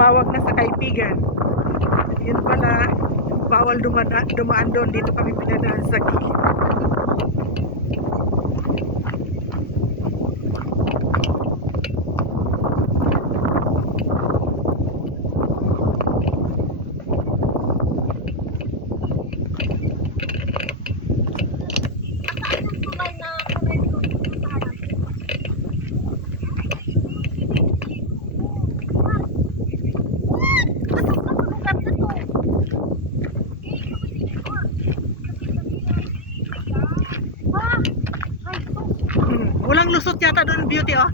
tumawag na sa kaibigan. Yun pala, bawal dumaan doon. Dito kami pinadaan sa gilid. Walang lusot yata doon, Beauty, oh.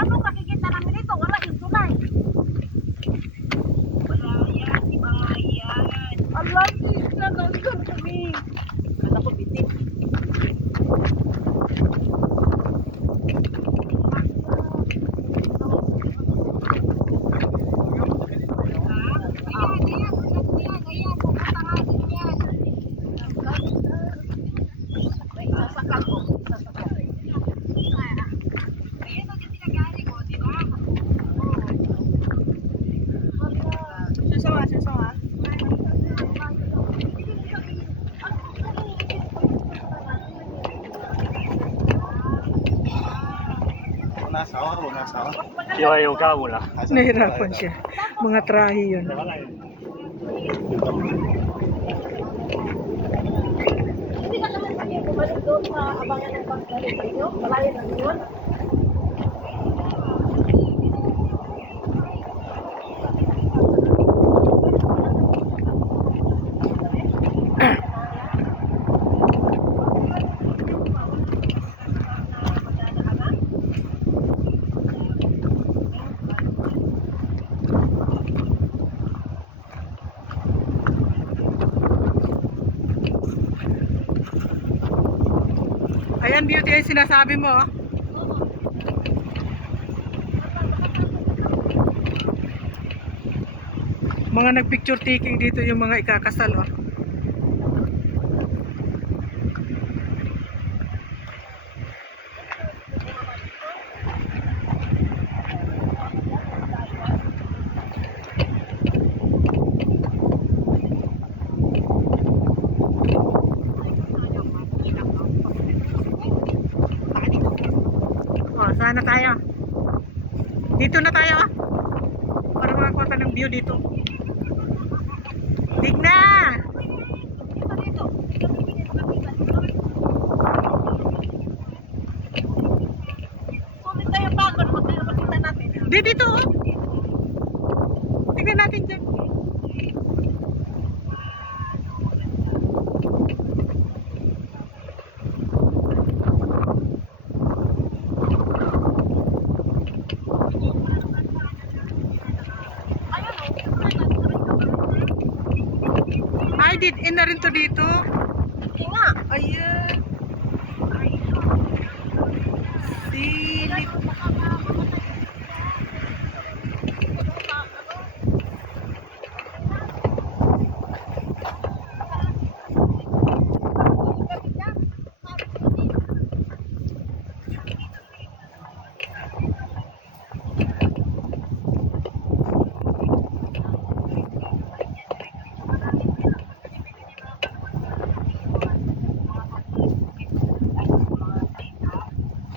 Ano makikita namin dito? Wala yung tulay. Wala yan, di ba nga yan? Alam, na nandun kami. Kala ko bitin. Ayaw ka mula. Nahirapan siya. Mga trahi yun. Hindi ka naman kami bumalik doon sa abangan ng pagbalik ninyo. Malayo na yun. Ayan, Beauty, ay sinasabi mo, oh. Mga nagpicture taking dito yung mga ikakasal, oh. Oh, saan na tayo? Dito na tayo, ah. Para makakuha ka ng view dito. Tigna! Sulit tayo bago na makita natin. Dito, oh. Tignan natin dyan. Ay, in na rin to dito. Hindi nga. Ayan. Silip.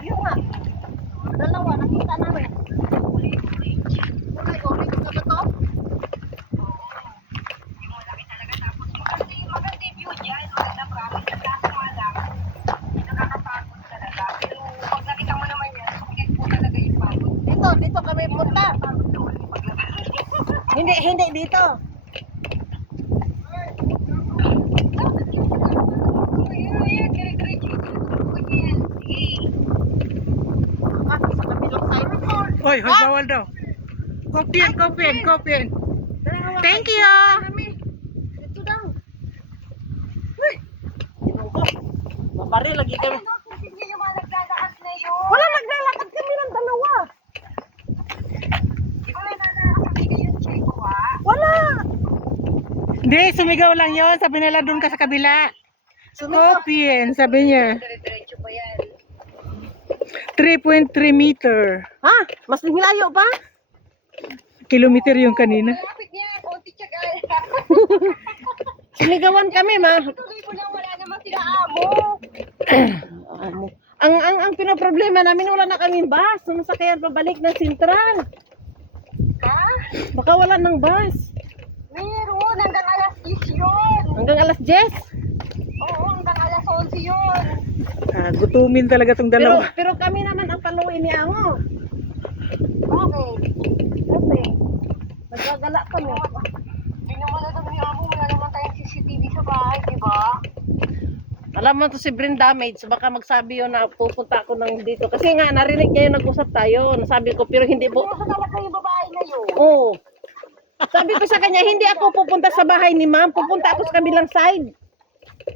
Yun nga. Dalawa, nakita namin. Ay, orange na ba to? Maganda yung view dyan. Maganda promise. Kaso nga lang, nakakapagod talaga. Pero pag nakita mo naman yan, sumigat po talaga yung pagod. Dito kami punta. Hindi dito. Hoy, bawal daw. Kopien. Thank you. Ito daw. Uy! Mabari lagi kami. Wala, naglalakad kami ng dalawa. Wala. Hindi, sumigaw lang yon. Sabi nila doon ka sa kabila. Scorpion, sabi niya. Dire-diretso pa yan. 3.3 meter. Ha? Mas nilayo pa? Kilometer yung kanina. Malapit niya, konti tiyaga. Sinigawan kami, ma. Tuloy mo lang, wala naman sila amo. Ang pinoproblema namin, wala na kaming bus. Sumasakyan pabalik ng sentral. Ha? Baka wala ng bus. Meron, hanggang alas 10 yun. Hanggang alas 10. Oo, hanggang alas 11 yun. Gutumin talaga tong dalawa. Pero kami naman ang paluin ni Amo. Okay. Kasi, nagagala kami. Hindi naman na doon yung amo, wala naman tayong CCTV sa bahay, di ba? Alam mo to si Brenda Maids, baka magsabi yun na pupunta ako ng dito. Kasi nga, narinig niya yung nag-usap tayo. Nasabi ko, pero hindi po. Ano talaga yung babae na yun? Oo. Sabi ko sa kanya, hindi ako pupunta sa bahay ni ma'am. Pupunta ako sa kabilang side.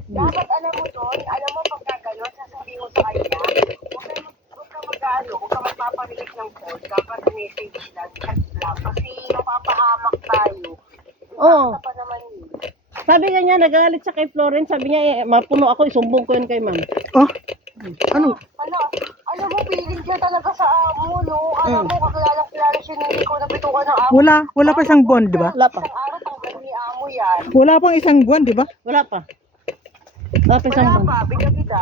Dapat alam mo doon, alam mo pagka gano'n, sasabihin mo sa kanya, huwag ka mag-ano, huwag ka magpaparinig ng call, dapat message lang, chat lang, kasi mapapahamak tayo. Oo. Basta pa naman yun. Sabi niya, nagalit siya kay Florence. Sabi niya, mapuno ako, isumbong ko yun kay ma'am. Oh, ano? Alam mo, feeling siya talaga sa amo, no? Alam mo, kakilala siya na hindi ko nabitukan ng amo. Wala pa isang buwan, di ba? Wala pa. Isang araw, tanggal ni amo yan. Wala pang isang buwan, di ba? Wala pa. Wala pa isang Wala buwan. pa, bigyan kita.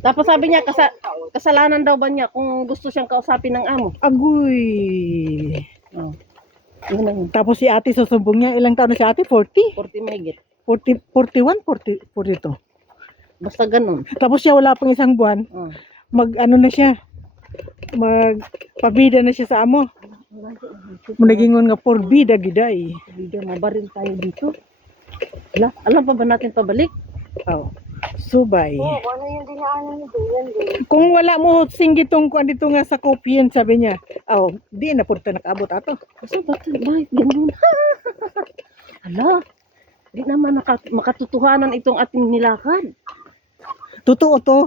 Tapos sabi niya, kasalanan daw ba niya kung gusto siyang kausapin ng amo. Agoy. Oh. Yun lang. Tapos si ate susumbong niya. Ilang taon na si ate? 40? 40 mahigit. 41? 42? Basta ganun. Tapos siya wala pang isang buwan. Oh. Ano na siya? Magpabida na siya sa amo. Munagingon nga porbida giday. Video, mabaril tayo dito. Alam pa ba natin pabalik? Oh. Subay. Oo, ano yung dinaanan niyo doon, din. Kung wala mo singgitong kung dito nga sa Kopian, sabi niya. Oh, di na punta nakabot ato. Kasi bakit ganun? Hala, di naman makatutuhanan itong ating nilakad. Totoo to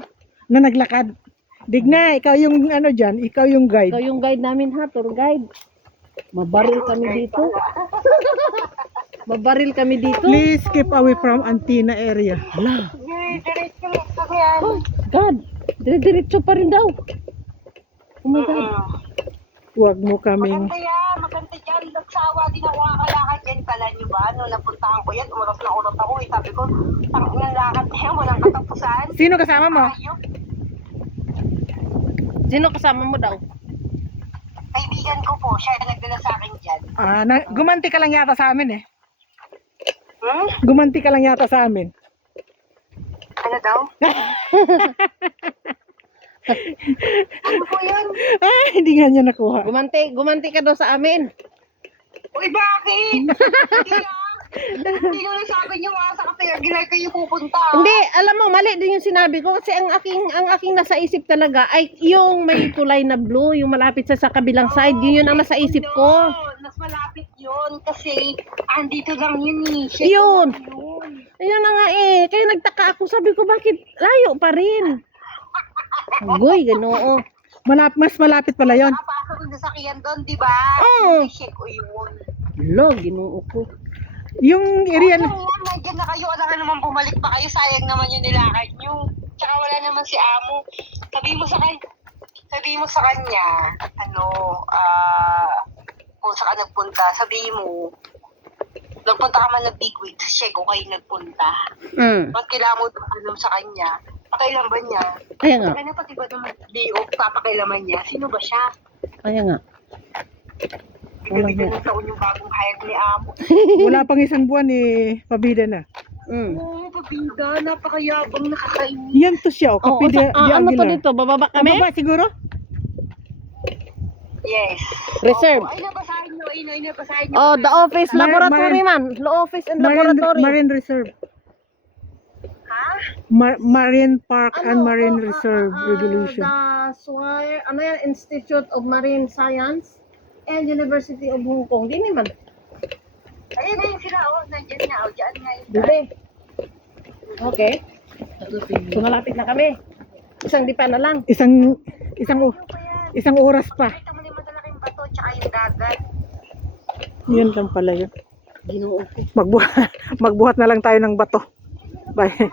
na naglakad. Digna, ikaw yung ano dyan, ikaw yung guide. Ikaw yung guide namin ha, tour guide. Mabaril kami dito. Mabaril kami dito. Please keep away from Antina area. Hala, Diretso lang kami yan. oh God, dire-diretso pa rin daw. Oh my God. Huwag mo kaming... Maganda yan, maganda dyan. Nagsawa din ako kakalakad yan. Kala niyo ba? Nung napuntahan ko yan, umaras na urat ako. Sabi ko, tangin ng lakad na yan, walang katapusan. Sino kasama mo? Ayok, Sino kasama mo daw? kaibigan ko po, siya yung nagdala sa akin dyan. Gumanti ka lang yata sa amin eh. Hmm? Gumanti ka lang yata sa amin. Ano daw? Ano po yun? Hindi nga niya nakuha. Gumanti ka daw sa amin. Uy, bakit? Hindi Hindi nyo nasabi nyo sa kapag kayo pupunta. Hindi, alam mo, mali din yung sinabi ko kasi ang aking nasa isip talaga ay yung may kulay na blue, yung malapit sa kabilang side, yun ang nasa isip ko. Mas malapit yun kasi andito lang yun eh. Yun. Ayun na nga eh. Kaya nagtaka ako, sabi ko bakit layo pa rin. Agoy, ganoo. Mas malapit pala yon. Nakapasok yung sasakyan doon, di ba? Oo. Check ko yun. Lo, ginoo ko. Yung area na... Oo, nandiyan na kayo. Alam naman bumalik pa kayo. Sayang naman yung nilakad nyo. Tsaka wala naman si Amo. Sabihin mo sa kanya, kung saan ka nagpunta, sabihin mo, nagpunta ka man ng Big Wig, check ko kayo nagpunta. Ba't kailangan mo alam sa kanya? Pakailan ba niya? Kaya nga. Kaya pati ba naman papakailaman niya? Sino ba siya? Kaya nga. Bigyan ng taon yung bagong hayag ni Amo. Wala pang isang buwan eh, pabida na. Oo, pabinda. Napakayabang nakakainis. Yan to siya, Oh, Kapi de ano to Aguilar. dito? Bababa kami? Baba siguro? Yes. Reserve. Opo. Ay, nabasahin nyo. Ay, nabasahin nyo. Oh, the office laboratory man. The office and laboratory. Marine Reserve. Ha? Marine Park and Marine Reserve Regulation. The SWIRE, ano yan? Institute of Marine Science and University of Hong Kong. Di naman. Ayun na yun sila. Oh, nandiyan na. Oh, dyan nga yun. Dili. Okay. So, malapit na kami. Isang dipa na lang. Isang oras pa. Ito mo yung madalaking bato tsaka yung dagat. Yun lang pala yun. Ginoo ko. Magbuhat na lang tayo ng bato. Bye.